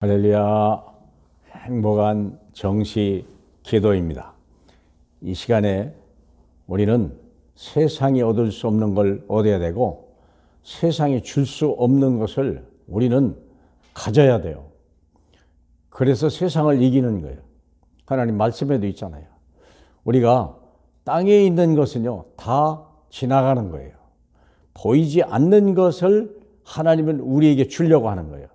할렐루야. 행복한 정시 기도입니다. 이 시간에 우리는 세상이 얻을 수 없는 걸 얻어야 되고 세상이 줄 수 없는 것을 우리는 가져야 돼요. 그래서 세상을 이기는 거예요. 하나님 말씀에도 있잖아요. 우리가 땅에 있는 것은요, 다 지나가는 거예요. 보이지 않는 것을 하나님은 우리에게 주려고 하는 거예요.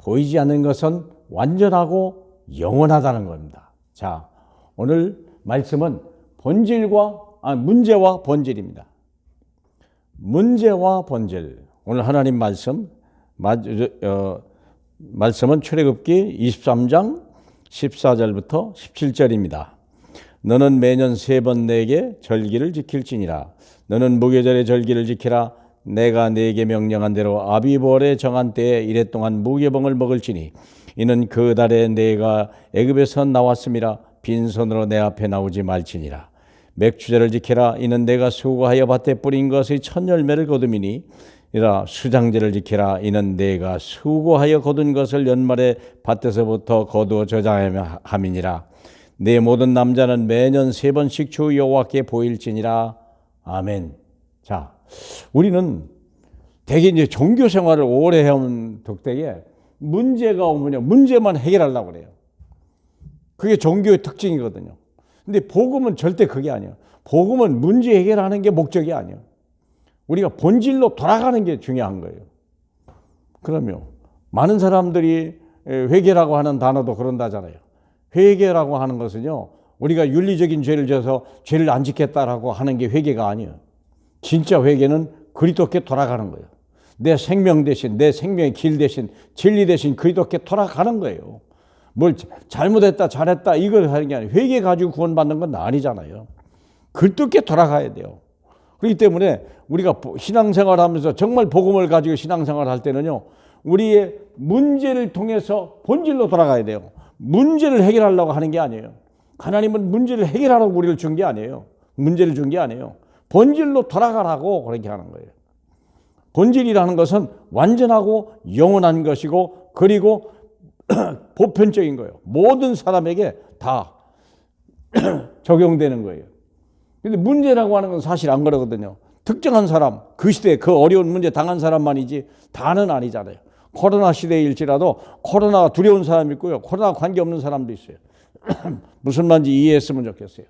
보이지 않는 것은 완전하고 영원하다는 겁니다. 자, 오늘 말씀은 문제와 본질입니다. 문제와 본질. 오늘 하나님 말씀은 출애굽기 23장 14절부터 17절입니다. 너는 매년 3번 내게 절기를 지킬지니라. 너는 무교절의 절기를 지키라. 내가 네게 명령한 대로 아비벌에 정한 때에 이랫동안 무교병을 먹을지니 이는 그 달에 내가 애굽에서 나왔음이라. 빈손으로 내 앞에 나오지 말지니라. 맥주제를 지키라. 이는 내가 수고하여 밭에 뿌린 것의 첫 열매를 거둠이니 이라. 수장제를 지키라. 이는 내가 수고하여 거둔 것을 연말에 밭에서부터 거두어 저장함이니라. 내 모든 남자는 매년 3번씩 주 여호와께 보일지니라. 아멘. 자, 우리는 대개 이제 종교 생활을 오래 해온 덕택에 문제가 오면요, 문제만 해결하려고 그래요. 그게 종교의 특징이거든요. 근데 복음은 절대 그게 아니에요. 복음은 문제 해결하는 게 목적이 아니에요. 우리가 본질로 돌아가는 게 중요한 거예요. 그러면 많은 사람들이 회개라고 하는 단어도 그런다잖아요. 회개라고 하는 것은요, 우리가 윤리적인 죄를 져서 죄를 안 짓겠다라고 하는 게 회개가 아니에요. 진짜 회개는 그리스도께 돌아가는 거예요. 내 생명 대신, 내 생명의 길 대신, 진리 대신 그리스도께 돌아가는 거예요. 뭘 잘못했다, 잘했다 이걸 하는 게 아니에요. 회개 가지고 구원받는 건 아니잖아요. 그리스도께 돌아가야 돼요. 그렇기 때문에 우리가 신앙생활 하면서 정말 복음을 가지고 신앙생활 할 때는요, 우리의 문제를 통해서 본질로 돌아가야 돼요. 문제를 해결하려고 하는 게 아니에요. 하나님은 문제를 해결하라고 우리를 준 게 아니에요. 문제를 준 게 아니에요. 본질로 돌아가라고 그렇게 하는 거예요. 본질이라는 것은 완전하고 영원한 것이고, 그리고 보편적인 거예요. 모든 사람에게 다 적용되는 거예요. 근데 문제라고 하는 건 사실 안 그러거든요. 특정한 사람, 그 시대에 그 어려운 문제 당한 사람만이지 다는 아니잖아요. 코로나 시대일지라도 코로나가 두려운 사람이 있고요, 코로나 관계없는 사람도 있어요. 무슨 말인지 이해했으면 좋겠어요.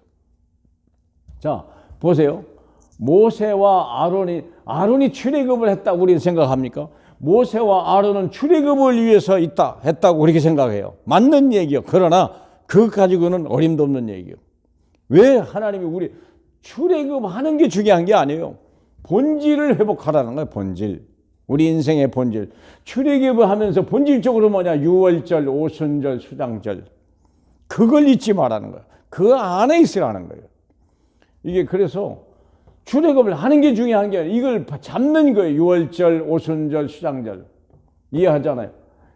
자, 보세요. 모세와 아론이 출애굽을 했다고 우리는 생각합니까? 모세와 아론은 출애굽을 위해서 했다고 그렇게 생각해요. 맞는 얘기요. 그러나 그것 가지고는 어림도 없는 얘기요. 왜 하나님이 우리 출애굽하는 게 중요한 게 아니에요. 본질을 회복하라는 거예요. 본질. 우리 인생의 본질. 출애굽을 하면서 본질적으로 뭐냐? 유월절, 오순절, 수장절. 그걸 잊지 말라는 거예요. 그 안에 있으라는 거예요. 이게 그래서 출애굽을 하는 게 중요한 게 아니라 이걸 잡는 거예요. 유월절, 오순절, 수장절. 이해하잖아요.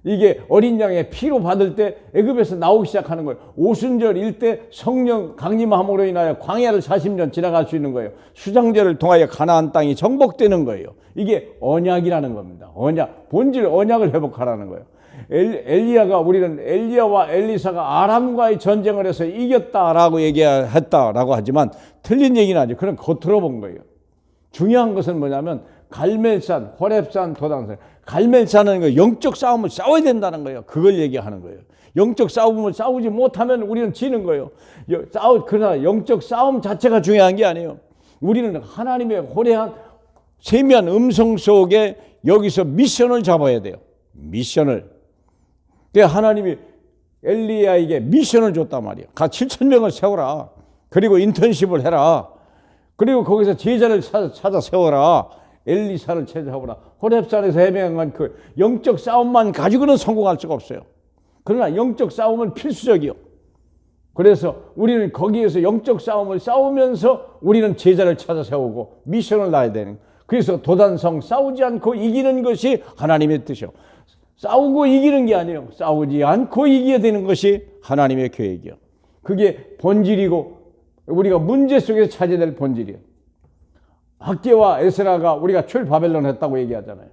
이게 어린 양의 피로 받을 때 애굽에서 나오기 시작하는 거예요. 오순절일 때 성령 강림함으로 인하여 광야를 40년 지나갈 수 있는 거예요. 수장절을 통하여 가나안 땅이 정복되는 거예요. 이게 언약이라는 겁니다. 언약, 본질 언약을 회복하라는 거예요. 우리는 엘리야와 엘리사가 아람과의 전쟁을 해서 이겼다라고 얘기했다라고 하지만 틀린 얘기는 아니죠. 그건 겉으로 본 거예요. 중요한 것은 뭐냐면 갈멜산, 호렙산, 도단산. 갈멜산은 영적 싸움을 싸워야 된다는 거예요. 그걸 얘기하는 거예요. 영적 싸움을 싸우지 못하면 우리는 지는 거예요. 그러나 영적 싸움 자체가 중요한 게 아니에요. 우리는 하나님의 호래한 세미한 음성 속에 여기서 미션을 잡아야 돼요. 미션을. 그래서 하나님이 엘리야에게 미션을 줬단 말이에요. 가 7,000명을 세워라. 그리고 인턴십을 해라. 그리고 거기서 제자를 찾아 세워라. 엘리사를 찾아오라. 호렙산에서 해명한 그 영적 싸움만 가지고는 성공할 수가 없어요. 그러나 영적 싸움은 필수적이요. 그래서 우리는 거기에서 영적 싸움을 싸우면서 우리는 제자를 찾아 세우고 미션을 놔야 되는. 그래서 도단성 싸우지 않고 이기는 것이 하나님의 뜻이요. 싸우고 이기는 게 아니에요. 싸우지 않고 이겨야 되는 것이 하나님의 계획이요. 그게 본질이고 우리가 문제 속에서 찾아야 될 본질이에요. 학개와 에스라가 우리가 출바벨론 했다고 얘기하잖아요.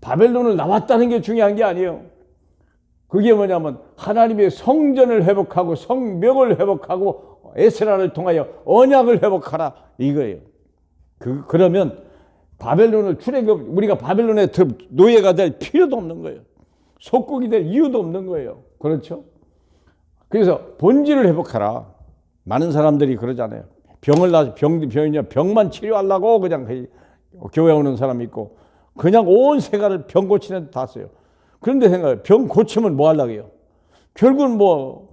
바벨론을 나왔다는 게 중요한 게 아니에요. 그게 뭐냐면 하나님의 성전을 회복하고 성벽을 회복하고 에스라를 통하여 언약을 회복하라 이거예요. 그러면 바벨론을 우리가 바벨론의 노예가 될 필요도 없는 거예요. 속국이 될 이유도 없는 거예요. 그렇죠? 그래서 본질을 회복하라. 많은 사람들이 그러잖아요. 병만 치료하려고 그냥 교회 오는 사람이 있고 그냥 온 생활을 병 고치는 데 다 써요. 그런데 생각해요. 병 고치면 뭐 하려고 해요? 결국은 뭐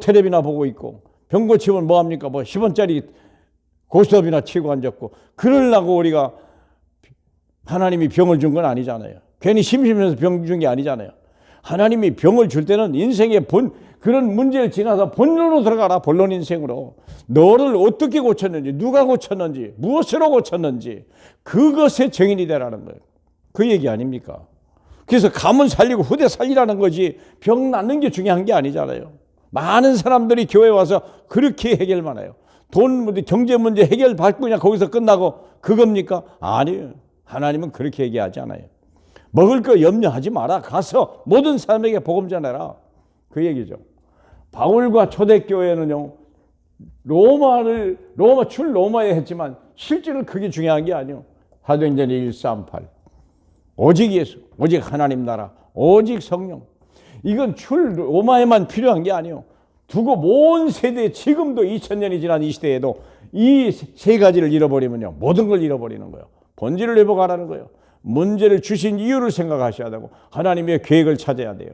텔레비나 보고 있고 병 고치면 뭐 합니까? 10원짜리 고스톱이나 치고 앉았고 그러려고 우리가 하나님이 병을 준 건 아니잖아요. 괜히 심심해서 병 준 게 아니잖아요. 하나님이 병을 줄 때는 인생의 그런 문제를 지나서 본론으로 들어가라. 본론 인생으로. 너를 어떻게 고쳤는지, 누가 고쳤는지, 무엇으로 고쳤는지 그것의 증인이 되라는 거예요. 그 얘기 아닙니까? 그래서 가문 살리고 후대 살리라는 거지 병 낫는 게 중요한 게 아니잖아요. 많은 사람들이 교회 와서 그렇게 해결만 해요. 돈 문제, 경제 문제 해결받고 그냥 거기서 끝나고 그겁니까? 아니에요. 하나님은 그렇게 얘기하지 않아요. 먹을 거 염려하지 마라. 가서 모든 사람에게 복음 전해라. 그 얘기죠. 바울과 초대교회는요. 로마에 했지만 실제로 그게 중요한 게 아니에요. 사도행전 138. 오직 예수, 오직 하나님 나라, 오직 성령. 이건 로마에만 필요한 게 아니에요. 두고 모든 세대에 지금도 2000년이 지난 이 시대에도 이 세 가지를 잃어버리면요. 모든 걸 잃어버리는 거예요. 본질을 회복하라는 거예요. 문제를 주신 이유를 생각하셔야 되고 하나님의 계획을 찾아야 돼요.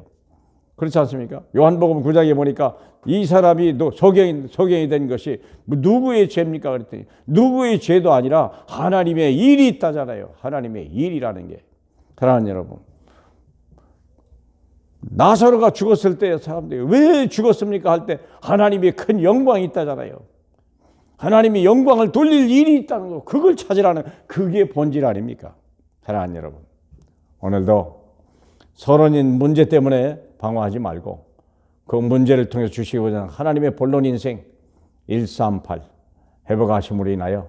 그렇지 않습니까? 요한복음 9장에 보니까 이 사람이 소경이 된 것이 누구의 죄입니까? 그랬더니 누구의 죄도 아니라 하나님의 일이 있다잖아요. 하나님의 일이라는 게. 사랑하는 여러분, 나사로가 죽었을 때 사람들이 왜 죽었습니까? 할 때 하나님의 큰 영광이 있다잖아요. 하나님이 영광을 돌릴 일이 있다는 거, 그걸 찾으라는 그게 본질 아닙니까? 사랑하는 여러분, 오늘도 서론인 문제 때문에 방황하지 말고 그 문제를 통해 주시고자 하는 하나님의 본론 인생 138 회복하심으로 인하여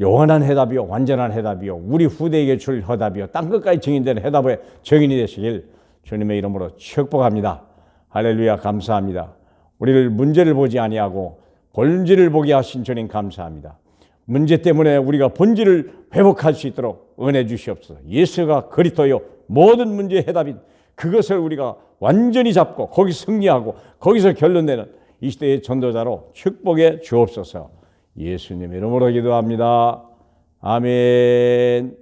영원한 해답이요, 완전한 해답이요, 우리 후대에게 줄 해답이요, 땅끝까지 증인되는 해답의 증인이 되시길 주님의 이름으로 축복합니다. 할렐루야. 감사합니다. 우리를 문제를 보지 아니하고 본질을 보게 하신 주님 감사합니다. 문제 때문에 우리가 본질을 회복할 수 있도록 은혜 주시옵소서. 예수가 그리스도요 모든 문제의 해답인 그것을 우리가 완전히 잡고 거기 승리하고 거기서 결론내는 이 시대의 전도자로 축복해 주옵소서. 예수님 이름으로 기도합니다. 아멘.